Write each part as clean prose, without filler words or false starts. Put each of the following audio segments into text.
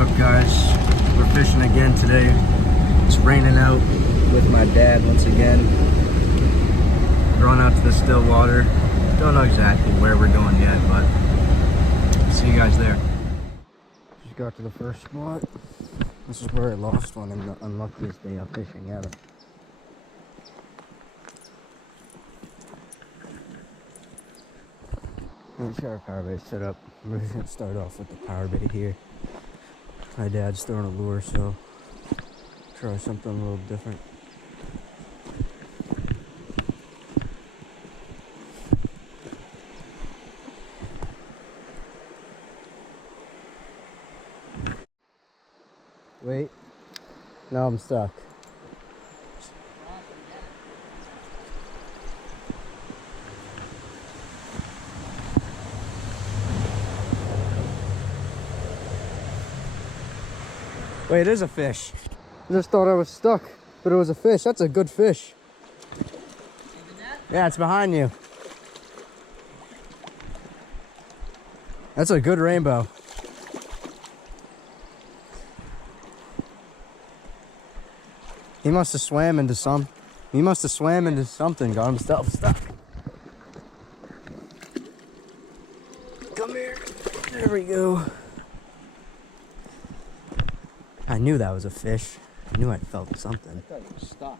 up, guys? We're fishing again today. It's raining out with my dad once again. Going out to the still water. Don't know exactly where we're going yet, but see you guys there. Just got to the first spot. This is where I lost one in the unluckiest day of fishing ever. Let's get our power bait set up. We're just gonna start off with the power bait here. My dad's throwing a lure, so try something a little different. Wait. Now I'm stuck. Wait, it is a fish. I just thought I was stuck, but it was a fish. That's a good fish. Yeah, it's behind you. That's a good rainbow. He must have swam into something, got himself stuck. Come here. There we go. I knew that was a fish. I knew I felt something. I thought you were stuck.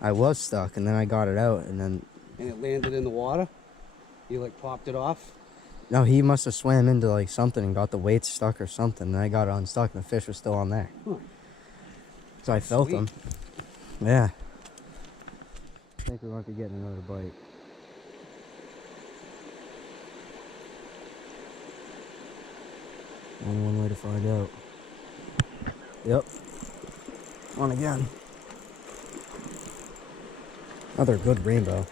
I was stuck, and then I got it out, and then... And it landed in the water? You like popped it off? No, he must have swam into like something and got the weight stuck or something, and I got it unstuck, and the fish was still on there. Huh. So I felt Sweet. him. Yeah. I think we might be getting another bite. Only one way to find out. Yep. On again. Another good rainbow.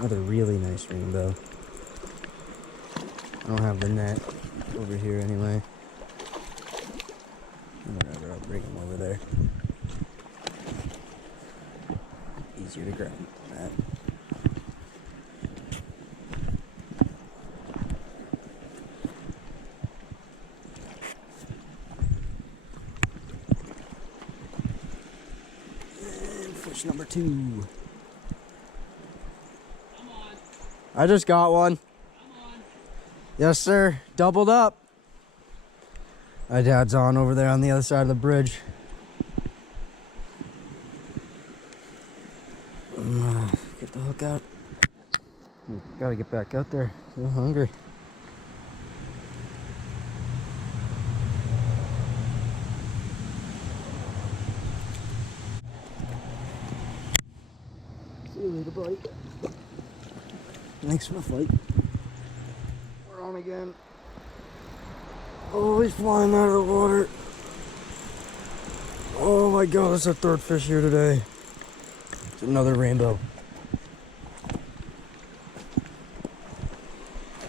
Another really nice rainbow. I don't have the net over here anyway. Whatever, I'll bring him over there. Easier to grab than that. Fish number 2. Come on. I just got one. Come on. Yes, sir. Doubled up. My dad's on over there on the other side of the bridge. Get the hook out. Gotta get back out there. I'm hungry. See you later, buddy. Thanks for the fight. We're on again. Oh, he's flying out of the water. Oh my god, that's our third fish here today. It's another rainbow.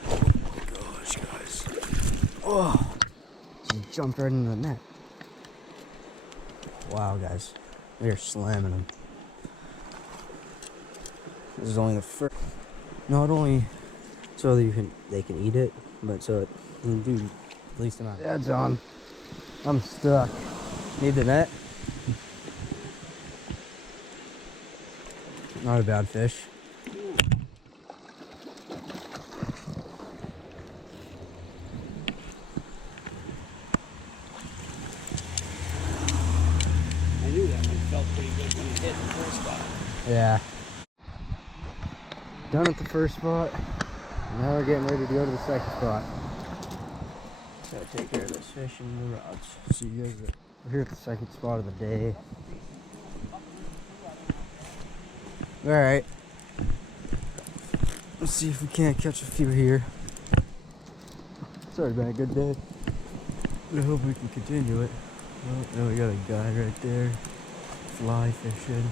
Oh my gosh, guys. Oh, he jumped right into the net. Wow, guys. We are slamming them. This is only the first. Not only so that they can eat it, but so it can do the least amount. Dad's on. I'm stuck. Need the net. Not a bad fish. I knew that one felt pretty good when it hit the first spot. Yeah. Done at the first spot. Now we're getting ready to go to the second spot. Gotta take care of this fish and the rods. See you guys later. We're here at the second spot of the day. Alright. Let's see if we can't catch a few here. It's already been a good day. I hope we can continue it. Oh, now we got a guy right there. Fly fishing.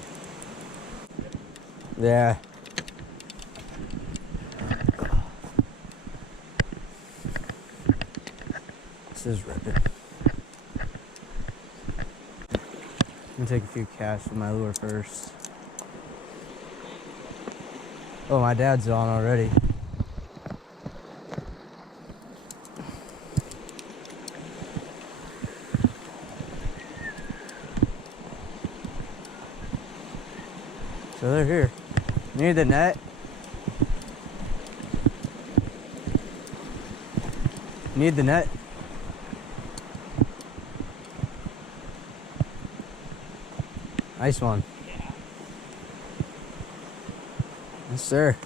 Yeah. This is ripping. I'm gonna take a few casts with my lure first. Oh, my dad's on already. So they're here. You need the net? Need the net? Nice one. Yeah. Yes, sir.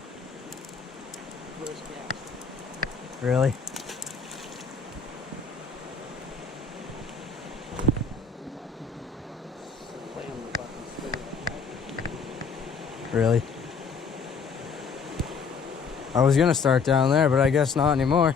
First cast. Really? Slam the fucking spinner. Really? I was gonna start down there, but I guess not anymore.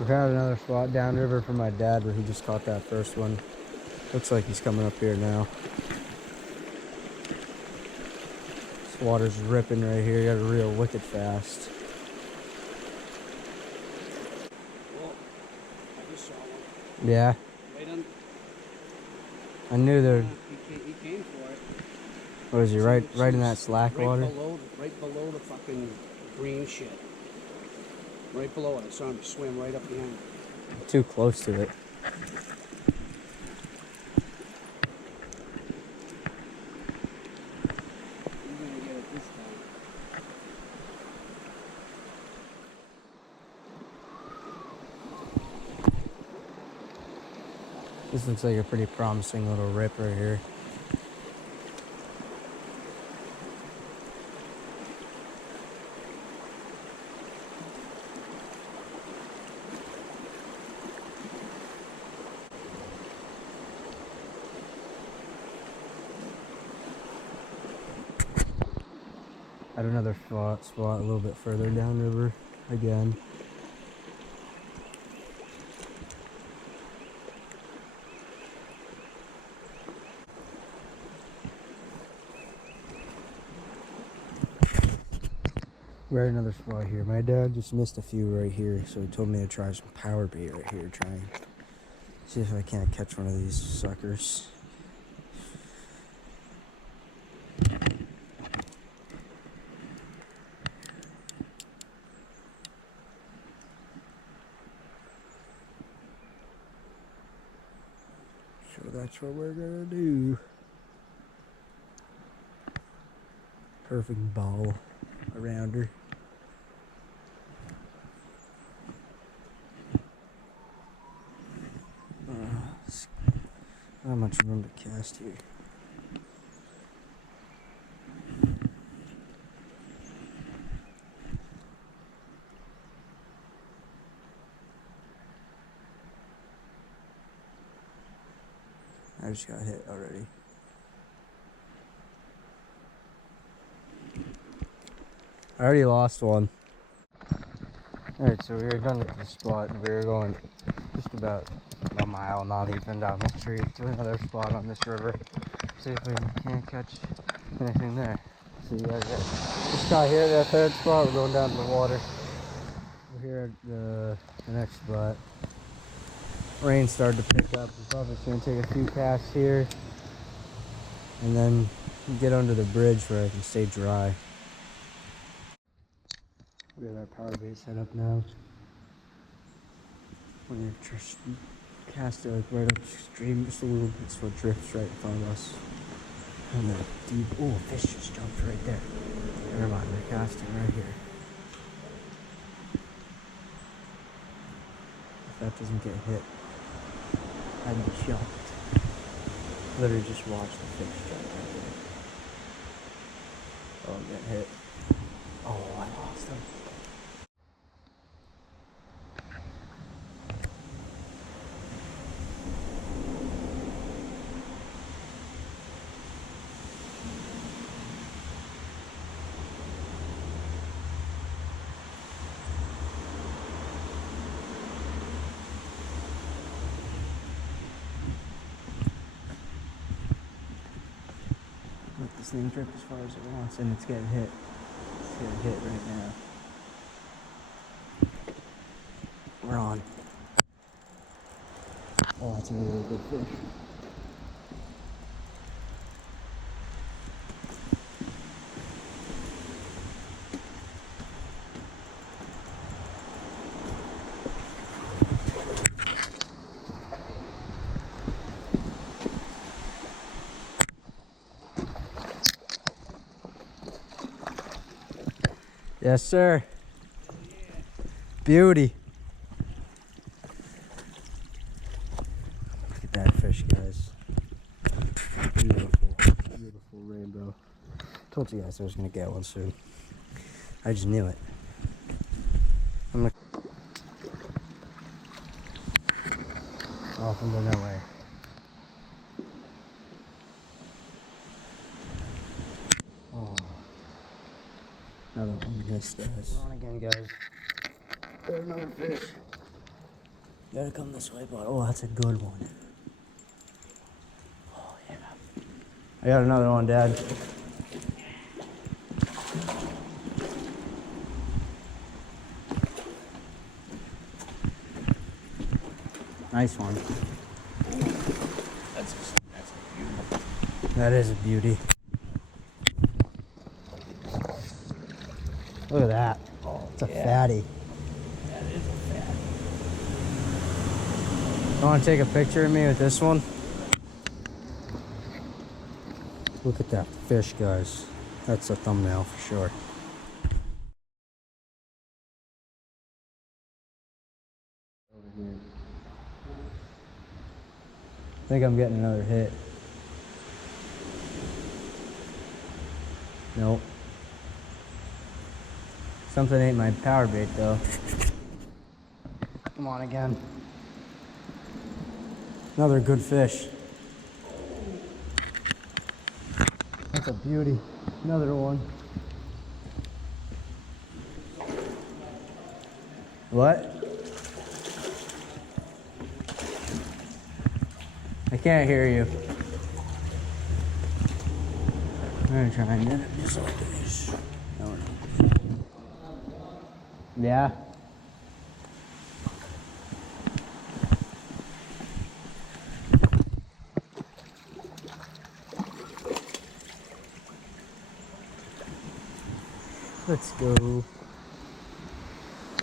We've had another spot downriver from my dad where he just caught that first one. Looks like he's coming up here now. This water's ripping right here. You got a reel wicked fast. Well, I just saw one. Yeah, Right on. I knew there. He came for it. What is he? Right in that slack right water. Right below the fucking green shit. Right below it. I saw him swim right up behind it. Too close to it. He's gonna get it this time. This looks like a pretty promising little rip right here. At another spot a little bit further downriver again. We're at another spot here. My dad just missed a few right here, so he told me to try some power bait right here. Try and see if I can't catch one of these suckers. So that's what we're gonna do. Perfect ball around her. Not much room to cast here. I just got hit already. I already lost one. Alright, so we were done at this spot and we were going just about a mile, not even down the street to another spot on this river. See if we can't catch anything there. See you guys there. Just got here at that third spot, we're going down to the water. We're here at the next spot. Rain started to pick up. We're probably just gonna take a few casts here and then get under the bridge where I can stay dry. We have our power bait set up now. When you just cast it like right upstream, just a little bit so it drifts right in front of us. And then deep, oh, a fish just jumped right there. Never mind, we're casting right here. If that doesn't get hit, I'd be shocked. Literally just watch the fish jump right there. Oh, get hit. Oh, I lost him. Let this thing drip as far as it wants, and it's getting hit. It's getting hit right now. We're on. Oh, that's a really good fish. Yes, sir. Beauty. Look at that fish, guys. Beautiful, beautiful rainbow. Told you guys I was gonna get one soon. I just knew it. I'm gonna off and go that way. Oh, another one missed us. We're on again, guys. There's another fish. You gotta come this way, bud. Oh, that's a good one. Oh, yeah. I got another one, Dad. Nice one. That's a beauty. That is a beauty. Look at that. Oh, It's a fatty. That is a fatty. You want to take a picture of me with this one? Look at that fish, guys. That's a thumbnail for sure. Over here. I think I'm getting another hit. Nope. Something ain't my power bait though. Come on again. Another good fish. That's a beauty. Another one. What? I can't hear you. I'm gonna try and get it just like this. No. Yeah. Let's go.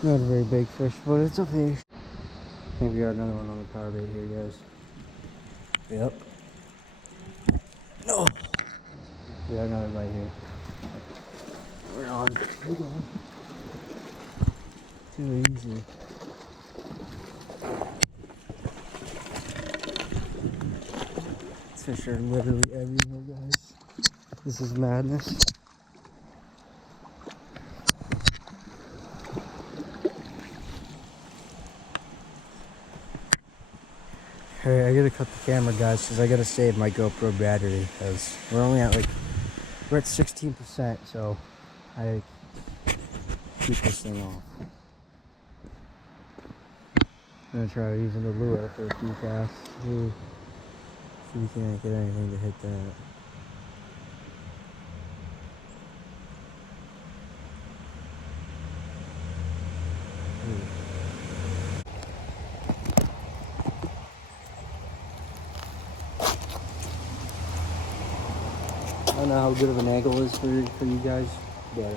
Not a very big fish, but it's a fish. I think we got another one on the power bait here, guys. Yep. No. We got another bite here. We're on. We're going. Too easy. These fish are literally everywhere, guys. This is madness. Alright, I gotta cut the camera, guys, because I gotta save my GoPro battery, because we're only at we're at 16%, so I keep this thing off. I'm gonna try using the lure for a few casts. See if we can't get anything to hit that. I don't know how good of an angle is for you guys, but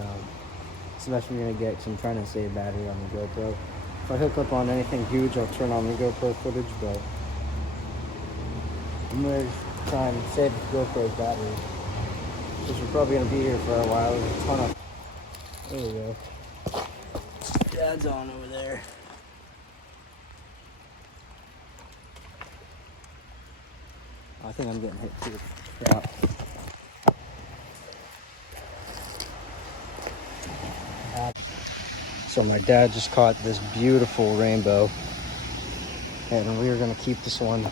especially gonna get, because I'm trying to save battery on the GoPro. If I hook up on anything huge, I'll turn on the GoPro footage, but I'm gonna try and save the GoPro's battery, because we're probably gonna be here for a while. There's a ton of... There we go. Dad's on over there. I think I'm getting hit too. Yeah. So my dad just caught this beautiful rainbow, and we were gonna keep this one.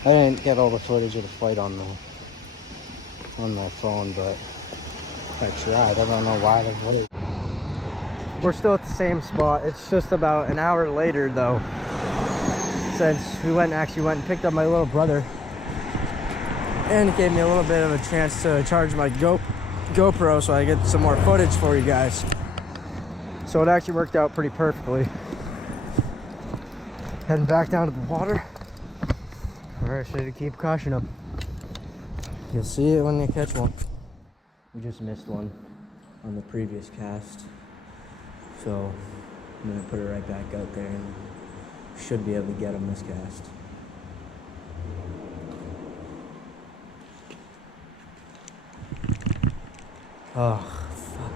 I didn't get all the footage of the fight on my phone, but I tried. I don't know why they waited. We're still at the same spot. It's just about an hour later though, since we actually went and picked up my little brother, and it gave me a little bit of a chance to charge my GoPro so I get some more footage for you guys. So it actually worked out pretty perfectly. Heading back down to the water. Alright, so to keep crushing them. You'll see it when you catch one. We just missed one on the previous cast. So I'm gonna put it right back out there and should be able to get them this cast. Oh, fuck.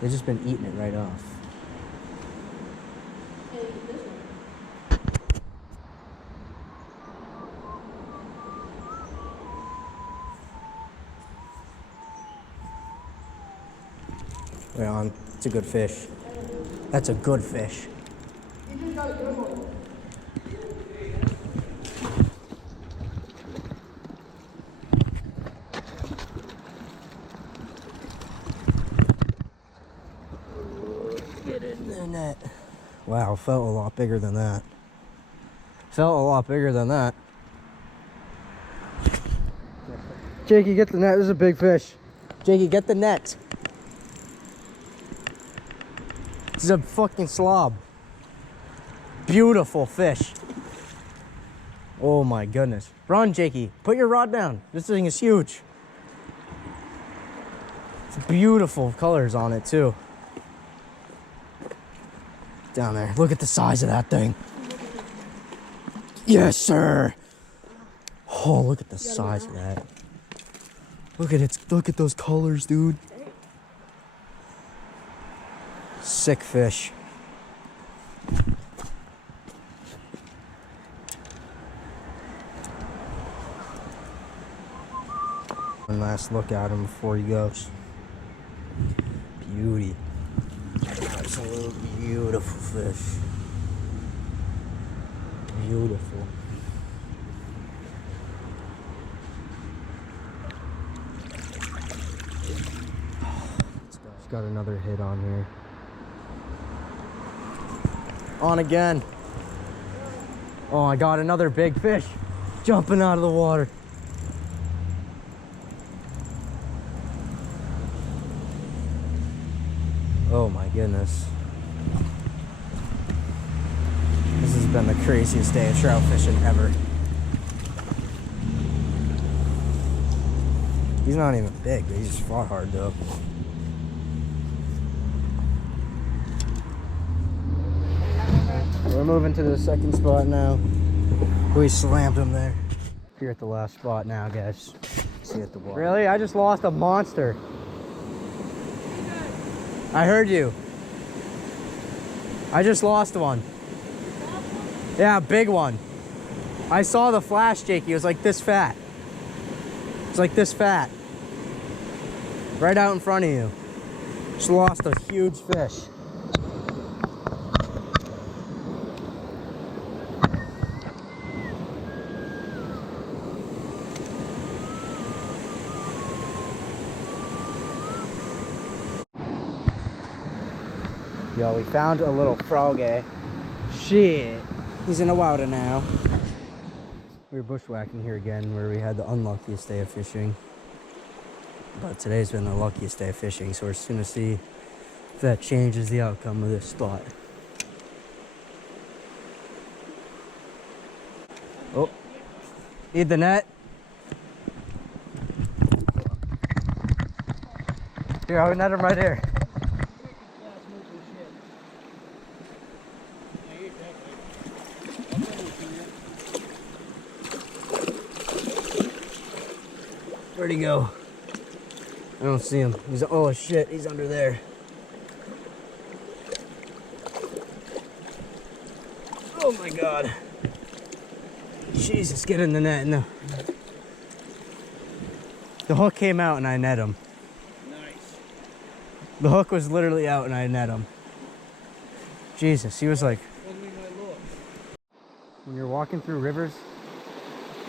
They've just been eating it right off. Right on. It's a good fish. That's a good fish. You just got a good one. Get it in the net. Wow, felt a lot bigger than that. Felt a lot bigger than that. Jakey, get the net. This is a big fish. Jakey, get the net. This is a fucking slob. Beautiful fish. Oh my goodness. Run, Jakey. Put your rod down. This thing is huge. It's beautiful colors on it too. Down there. Look at the size of that thing. Yes, sir. Oh, look at the size of that. Look at it. Look at those colors, dude. Sick fish. One last look at him before he goes. Beauty. Absolute beautiful fish. Beautiful. Just got another hit on here. On again. Oh, I got another big fish jumping out of the water. Oh my goodness. This has been the craziest day of trout fishing ever. He's not even big, but he just fought hard though. We're moving to the second spot now. We slammed him there. Here at the last spot now, guys. See at the water. Really? I just lost a monster. I heard you. I just lost one. Yeah, big one. I saw the flash, Jakey. It was like this fat. It's like this fat. Right out in front of you. Just lost a huge fish. Yo, we found a little froggy. Shit. He's in the water now. We were bushwhacking here again where we had the unluckiest day of fishing. But today's been the luckiest day of fishing, so we're soon to see if that changes the outcome of this spot. Oh. Need the net? Here, I'll net him right here. Where'd he go? I don't see him. He's, oh shit, he's under there. Oh my god. Jesus, get in the net. No. The hook came out and I net him. Nice. The hook was literally out and I net him. Jesus, he was like... When you're walking through rivers,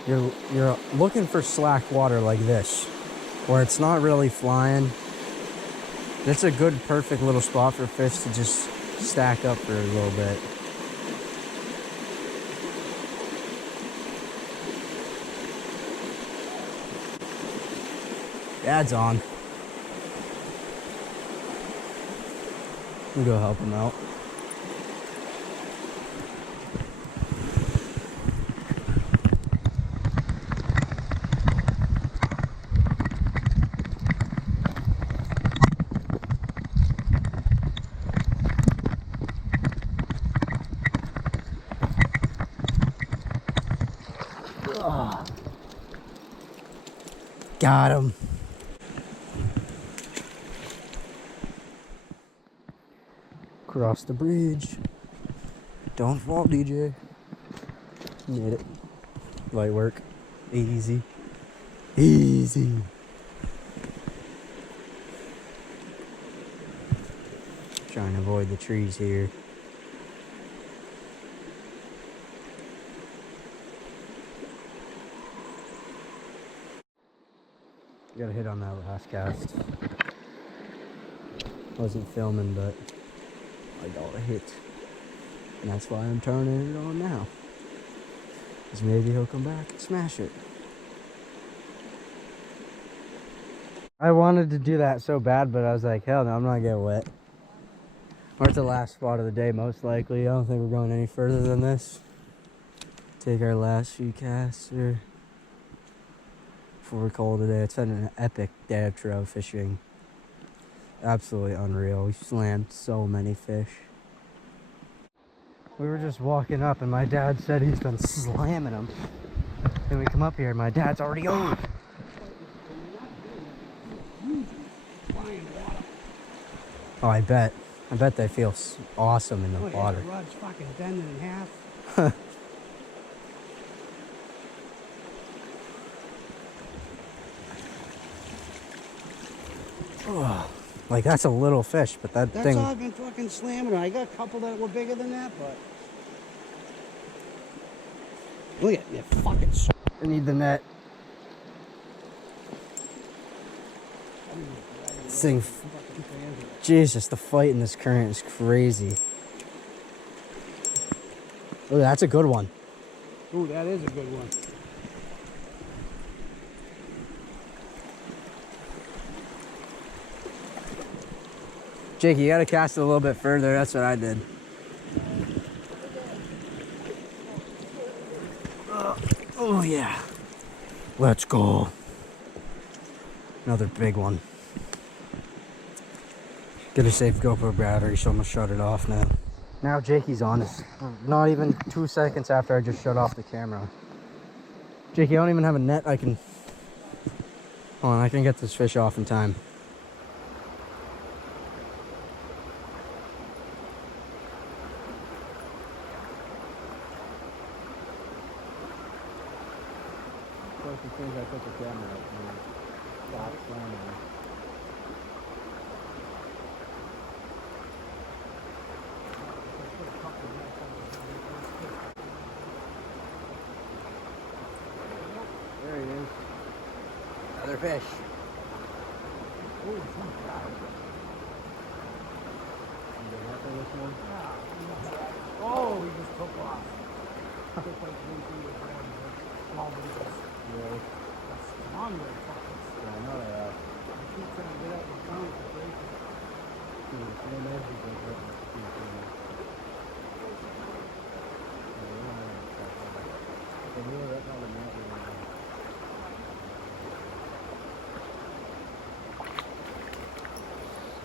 you're looking for slack water like this, where it's not really flying. That's a good, perfect little spot for fish to just stack up for a little bit. Dad's on. We'll go help him out. Got him. Cross the bridge. Don't fall, DJ. Made it. Light work. Easy. Easy. Trying to avoid the trees here. Got a hit on that last cast. Wasn't filming, but I got a hit. And that's why I'm turning it on now. Because maybe he'll come back and smash it. I wanted to do that so bad, but I was like, hell no, I'm not getting wet. We're at the last spot of the day, most likely. I don't think we're going any further than this. Take our last few casts here before we call it a day. It's been an epic day of trout fishing. Absolutely unreal. We slammed so many fish. We were just walking up and my dad said he's been slamming them. Then we come up here and my dad's already on. Oh, I bet. I bet they feel awesome in the water. The rod's fucking bending in half. Oh, like that's a little fish, but that's all I've been fucking slamming. I got a couple that were bigger than that, but look at it, fucking. I need the net. This thing, Jesus, the fight in this current is crazy. Oh, that's a good one. Ooh, that is a good one. Jake, you gotta cast it a little bit further. That's what I did. Oh yeah. Let's go. Another big one. Get a safe GoPro battery, so I'm gonna shut it off now. Now Jakey's on. It's not even 2 seconds after I just shut off the camera. Jakey, I don't even have a net. I can... Hold on, I can get this fish off in time. As soon as I put the camera up, stop slamming. There he is. Another fish. Oh, it's not bad. Oh, he just took off. Took like 3 feet of small business. Really? That's long way fuckers. Yeah, I know they are. I keep trying to get out the phone to break it. Dude, it's no magic like that.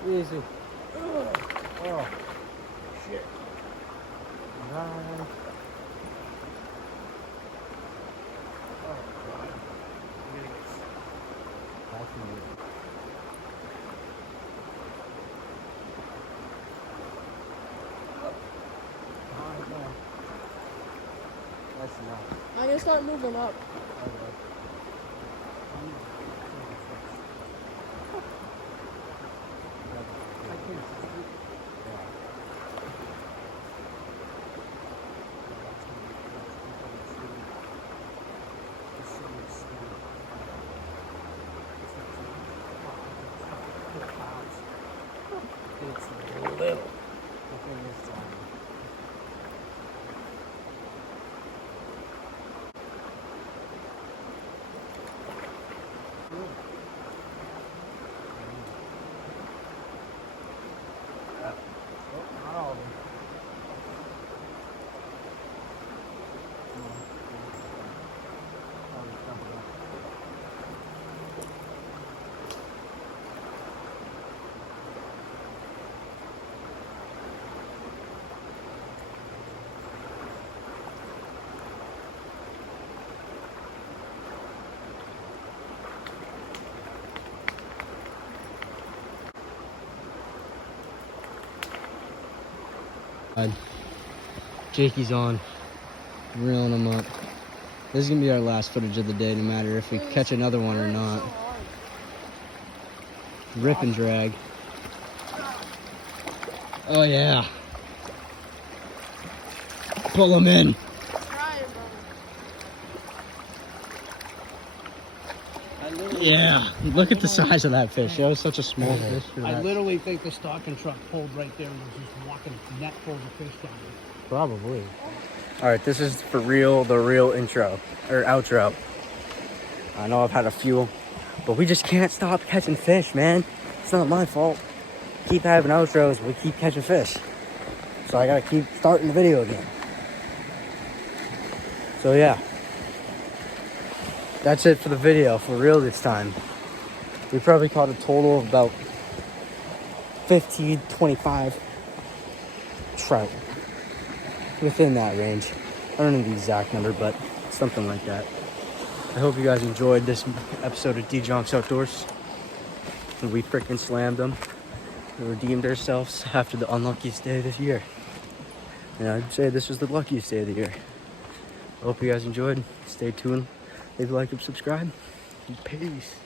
Easy. Oh. Shit. Nice. Oh, God. I'm gonna get That's me. That's enough. I'm gonna start moving up. Okay. It's little. Jakey's on, reeling them up. This is gonna be our last footage of the day, no matter if we catch another one or not. Rip and drag. Oh yeah. Pull them in. Yeah, look at the size of that fish. That was such a small fish. I literally think the stocking truck pulled right there and was just walking net full of fish down there. Probably. All right, this is for real, the real intro or outro. I know I've had a few, but we just can't stop catching fish, man. It's not my fault. Keep having outros, we keep catching fish. So I gotta keep starting the video again. So yeah, that's it for the video, for real this time. We probably caught a total of about 15, 25 trout. Within that range. I don't know the exact number, but something like that. I hope you guys enjoyed this episode of D-Jonks Outdoors. And we freaking slammed them. We redeemed ourselves after the unluckiest day of this year. And I'd say this was the luckiest day of the year. I hope you guys enjoyed. Stay tuned. Leave a like and subscribe. Peace.